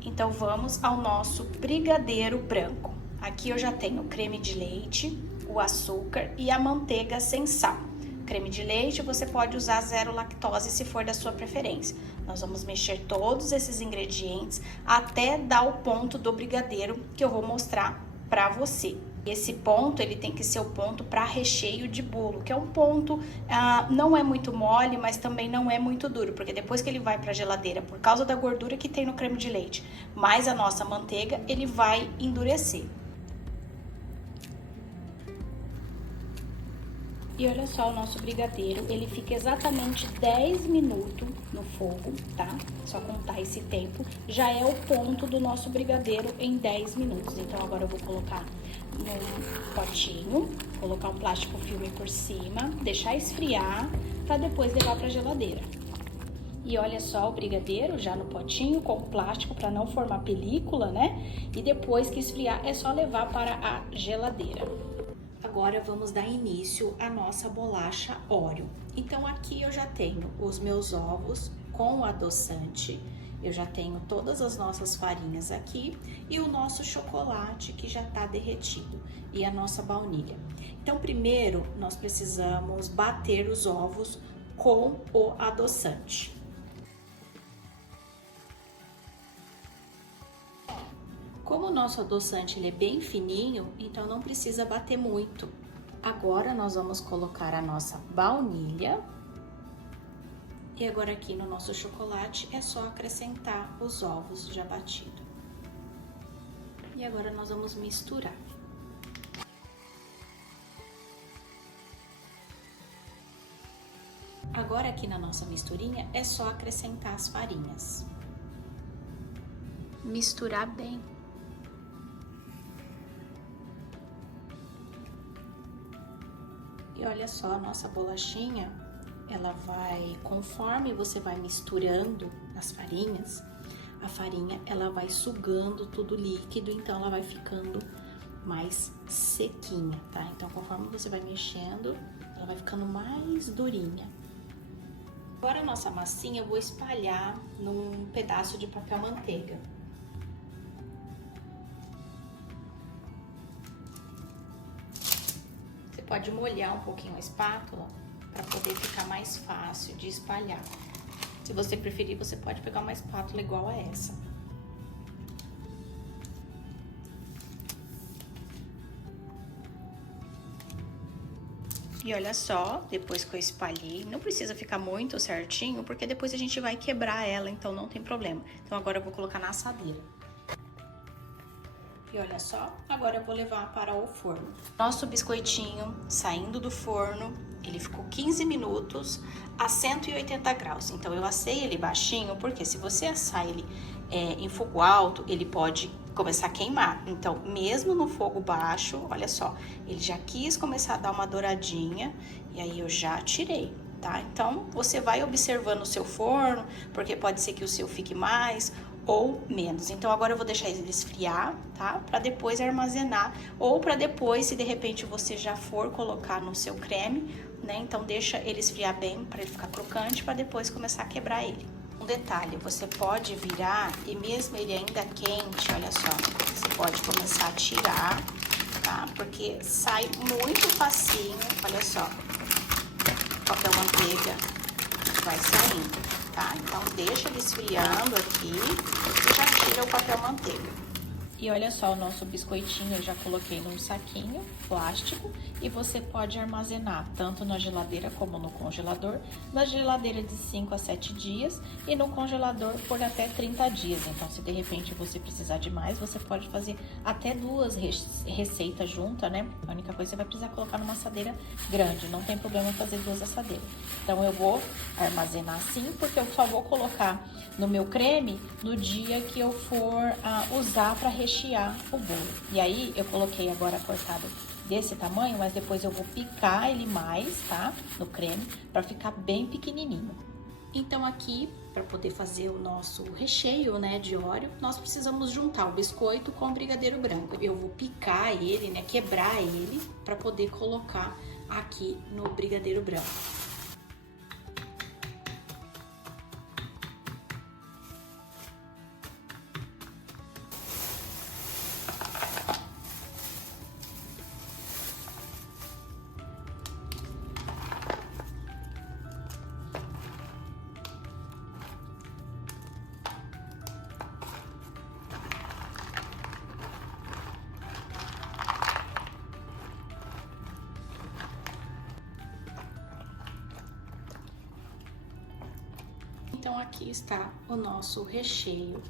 Então vamos ao nosso brigadeiro branco. Aqui eu já tenho o creme de leite, o açúcar e a manteiga sem sal. Creme de leite você pode usar 0 lactose se for da sua preferência. Nós vamos mexer todos esses ingredientes até dar o ponto do brigadeiro que eu vou mostrar para você. Esse ponto ele tem que ser o ponto para recheio de bolo, que é um ponto, não é muito mole, mas também não é muito duro, porque depois que ele vai para a geladeira, por causa da gordura que tem no creme de leite, mais a nossa manteiga, ele vai endurecer. E olha só o nosso brigadeiro, ele fica exatamente 10 minutos no fogo, tá? Só contar esse tempo, já é o ponto do nosso brigadeiro em 10 minutos. Então agora eu vou colocar no potinho, colocar um plástico filme por cima, deixar esfriar para depois levar para a geladeira. E olha só o brigadeiro já no potinho com plástico para não formar película, né? E depois que esfriar é só levar para a geladeira. Agora vamos dar início à nossa bolacha Oreo. Então aqui eu já tenho os meus ovos com adoçante, eu já tenho todas as nossas farinhas aqui e o nosso chocolate que já está derretido e a nossa baunilha. Então primeiro nós precisamos bater os ovos com o adoçante. Como o nosso adoçante ele é bem fininho, então não precisa bater muito. Agora nós vamos colocar a nossa baunilha. E agora aqui no nosso chocolate é só acrescentar os ovos já batidos. E agora nós vamos misturar. Agora aqui na nossa misturinha é só acrescentar as farinhas. Misturar bem. E olha só, a nossa bolachinha, ela vai, conforme você vai misturando as farinhas, a farinha ela vai sugando tudo líquido, então ela vai ficando mais sequinha, tá? Então conforme você vai mexendo, ela vai ficando mais durinha. Agora a nossa massinha eu vou espalhar num pedaço de papel manteiga. Pode molhar um pouquinho a espátula para poder ficar mais fácil de espalhar. Se você preferir, você pode pegar uma espátula igual a essa. E olha só, depois que eu espalhei, não precisa ficar muito certinho, porque depois a gente vai quebrar ela, então não tem problema. Então agora eu vou colocar na assadeira. E olha só, agora eu vou levar para o forno. Nosso biscoitinho saindo do forno, ele ficou 15 minutos a 180 graus. Então eu assei ele baixinho, porque se você assar ele em fogo alto, ele pode começar a queimar. Então mesmo no fogo baixo, olha só, ele já quis começar a dar uma douradinha e aí eu já tirei. Tá? Então você vai observando o seu forno, porque pode ser que o seu fique mais ou menos. Então agora eu vou deixar ele esfriar, tá? Para depois armazenar ou para depois, se de repente você já for colocar no seu creme, né? Então deixa ele esfriar bem para ele ficar crocante para depois começar a quebrar ele. Um detalhe, você pode virar e mesmo ele ainda quente, olha só, você pode começar a tirar, tá? Porque sai muito facinho, olha só. O papel manteiga vai saindo. Tá? Então deixa ele esfriando aqui e já tira o papel manteiga. E olha só, o nosso biscoitinho eu já coloquei num saquinho plástico e você pode armazenar tanto na geladeira como no congelador. Na geladeira de 5 a 7 dias e no congelador por até 30 dias. Então, se de repente você precisar de mais, você pode fazer até 2 receitas juntas, né? A única coisa, você vai precisar colocar numa assadeira grande, não tem problema fazer 2 assadeiras. Então, eu vou armazenar assim, porque eu só vou colocar no meu creme no dia que eu for usar para rechear o bolo. E aí, eu coloquei agora cortado desse tamanho, mas depois eu vou picar ele mais, tá? No creme, para ficar bem pequenininho. Então aqui, para poder fazer o nosso recheio, né, de Oreo, nós precisamos juntar o biscoito com o brigadeiro branco. Eu vou picar ele, né, quebrar ele, para poder colocar aqui no brigadeiro branco. aqui está o nosso recheio.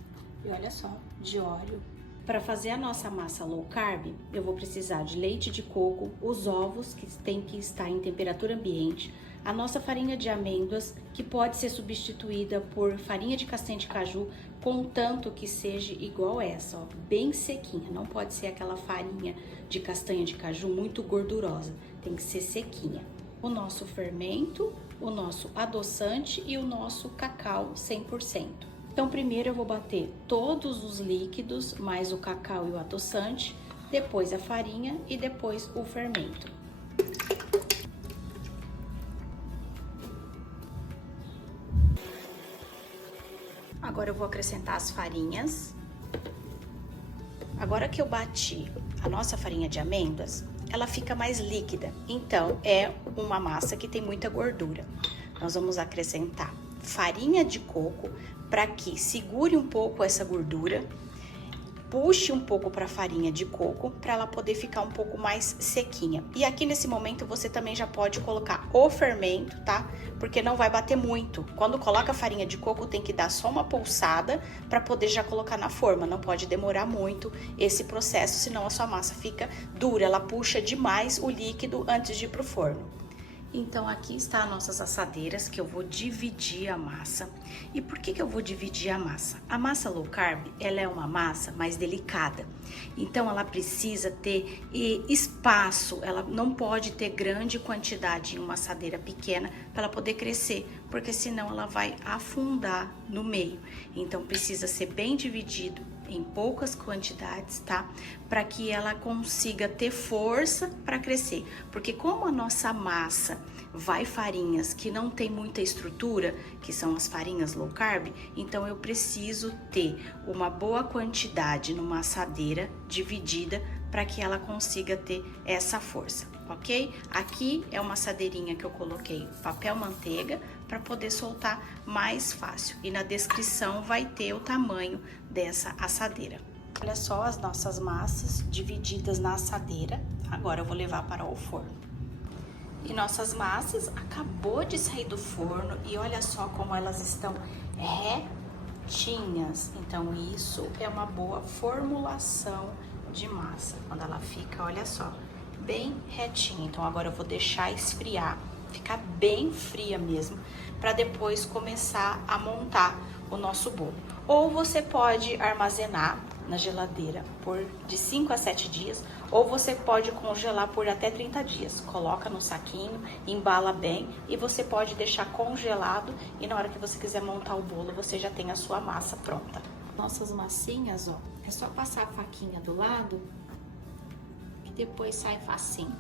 E olha só, de óleo. Para fazer a nossa massa low carb, eu vou precisar de leite de coco, os ovos, que tem que estar em temperatura ambiente, a nossa farinha de amêndoas, que pode ser substituída por farinha de castanha de caju, contanto que seja igual essa, ó, bem sequinha. Não pode ser aquela farinha de castanha de caju muito gordurosa, tem que ser sequinha. O nosso fermento, o nosso adoçante e o nosso cacau 100%. Então, primeiro eu vou bater todos os líquidos, mais o cacau e o adoçante, depois a farinha e depois o fermento. Agora eu vou acrescentar as farinhas. Agora que eu bati a nossa farinha de amêndoas, ela fica mais líquida, então é uma massa que tem muita gordura. Nós vamos acrescentar farinha de coco para que segure um pouco essa gordura, puxe um pouco para a farinha de coco para ela poder ficar um pouco mais sequinha. E aqui nesse momento você também já pode colocar o fermento, tá? Porque não vai bater muito. Quando coloca a farinha de coco tem que dar só uma pulsada para poder já colocar na forma. Não pode demorar muito esse processo, senão a sua massa fica dura, ela puxa demais o líquido antes de ir pro forno. Então, aqui está as nossas assadeiras, que eu vou dividir a massa. E por que eu vou dividir a massa? A massa low carb, ela é uma massa mais delicada. Então, ela precisa ter espaço, ela não pode ter grande quantidade em uma assadeira pequena para ela poder crescer, porque senão ela vai afundar no meio. Então, precisa ser bem dividido em poucas quantidades, tá? Para que ela consiga ter força para crescer. Porque como a nossa massa vai farinhas que não tem muita estrutura, que são as farinhas low carb, então eu preciso ter uma boa quantidade numa assadeira dividida para que ela consiga ter essa força, ok? Aqui é uma assadeirinha que eu coloquei papel manteiga para poder soltar mais fácil. E na descrição vai ter o tamanho dessa assadeira. Olha só as nossas massas divididas na assadeira. Agora eu vou levar para o forno. E nossas massas acabou de sair do forno e olha só como elas estão retinhas. Então isso é uma boa formulação de massa. Quando ela fica, olha só, bem retinha. Então agora eu vou deixar esfriar, ficar bem fria mesmo, para depois começar a montar o nosso bolo. Ou você pode armazenar na geladeira por de 5 a 7 dias, ou você pode congelar por até 30 dias. Coloca no saquinho, embala bem e você pode deixar congelado e na hora que você quiser montar o bolo, você já tem a sua massa pronta. Nossas massinhas, ó, é só passar a faquinha do lado que depois sai facinho.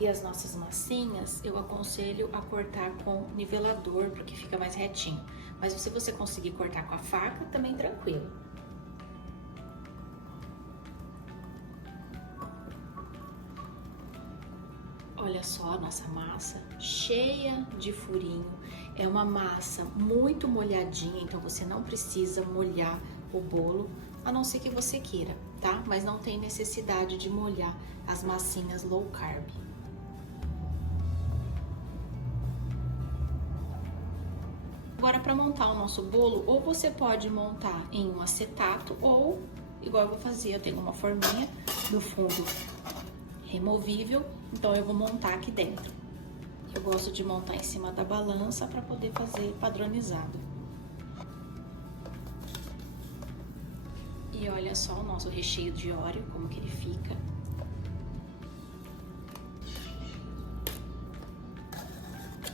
E as nossas massinhas, eu aconselho a cortar com nivelador, porque fica mais retinho. Mas se você conseguir cortar com a faca, também tranquilo. Olha só a nossa massa, cheia de furinho. É uma massa muito molhadinha, então você não precisa molhar o bolo, a não ser que você queira, tá? Mas não tem necessidade de molhar as massinhas low carb. Agora, para montar o nosso bolo, ou você pode montar em um acetato, ou, igual eu vou fazer, eu tenho uma forminha no fundo removível, então eu vou montar aqui dentro. Eu gosto de montar em cima da balança para poder fazer padronizado. E olha só o nosso recheio de Oreo, como que ele fica.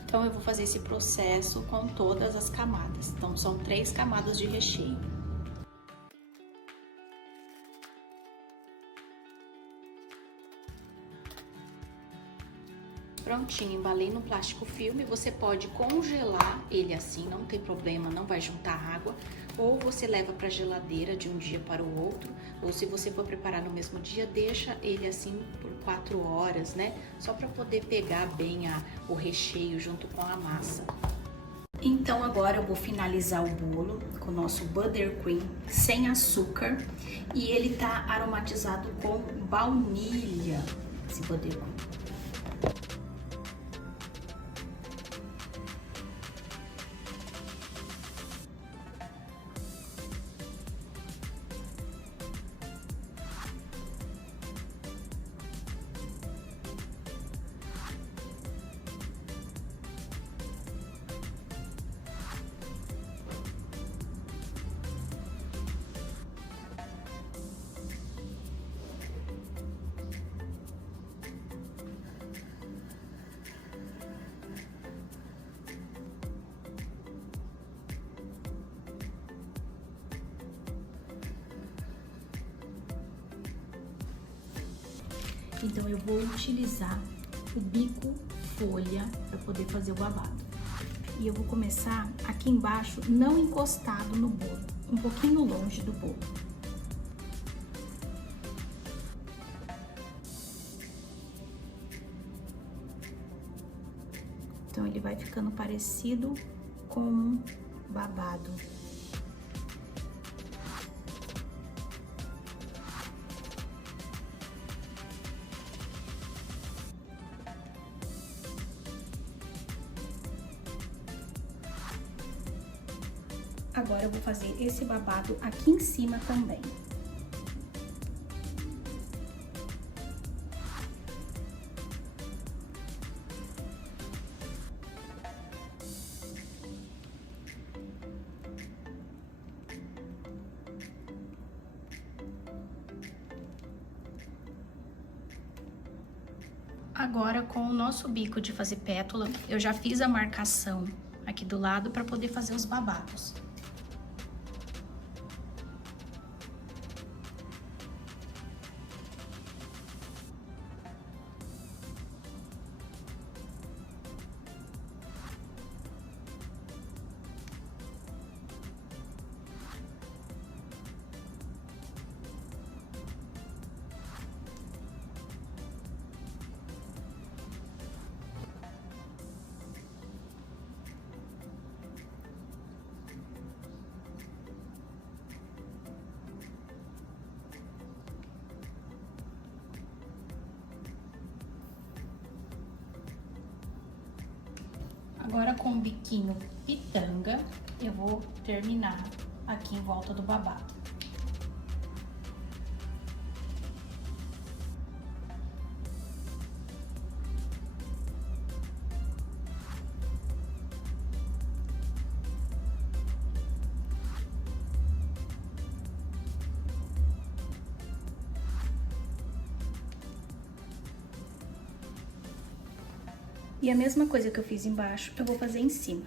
Então, eu vou fazer esse processo com todas as camadas. Então, são 3 camadas de recheio. Prontinho, embalei no plástico filme. Você pode congelar ele assim, não tem problema, não vai juntar água. Ou você leva para a geladeira de um dia para o outro. Ou se você for preparar no mesmo dia, deixa ele assim por 4 horas, né? Só para poder pegar bem o recheio junto com a massa. Então agora eu vou finalizar o bolo com o nosso buttercream sem açúcar. E ele tá aromatizado com baunilha, esse buttercream. Então eu vou utilizar o bico folha para poder fazer o babado. E eu vou começar aqui embaixo, não encostado no bolo, um pouquinho longe do bolo. Então ele vai ficando parecido com um babado. Agora eu vou fazer esse babado aqui em cima também. Agora, com o nosso bico de fazer pétala, eu já fiz a marcação aqui do lado para poder fazer os babados. Agora, com o biquinho pitanga, eu vou terminar aqui em volta do babado. E a mesma coisa que eu fiz embaixo, eu vou fazer em cima.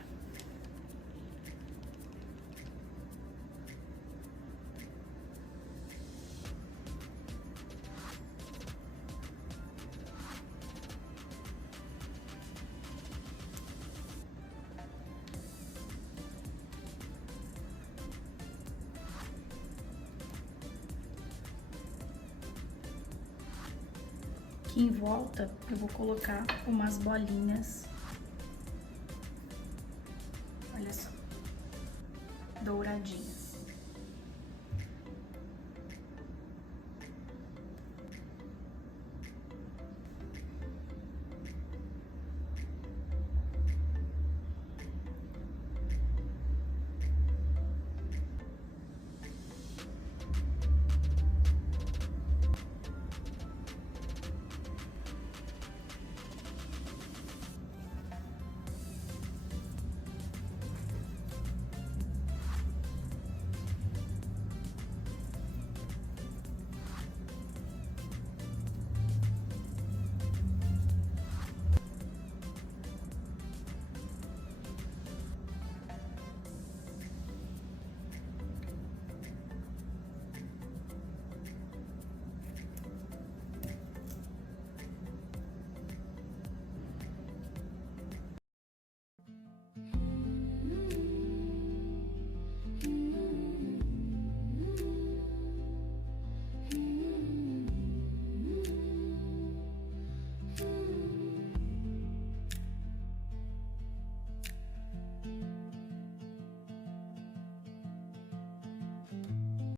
Aqui em volta, eu vou colocar umas bolinhas, olha só, douradinhas.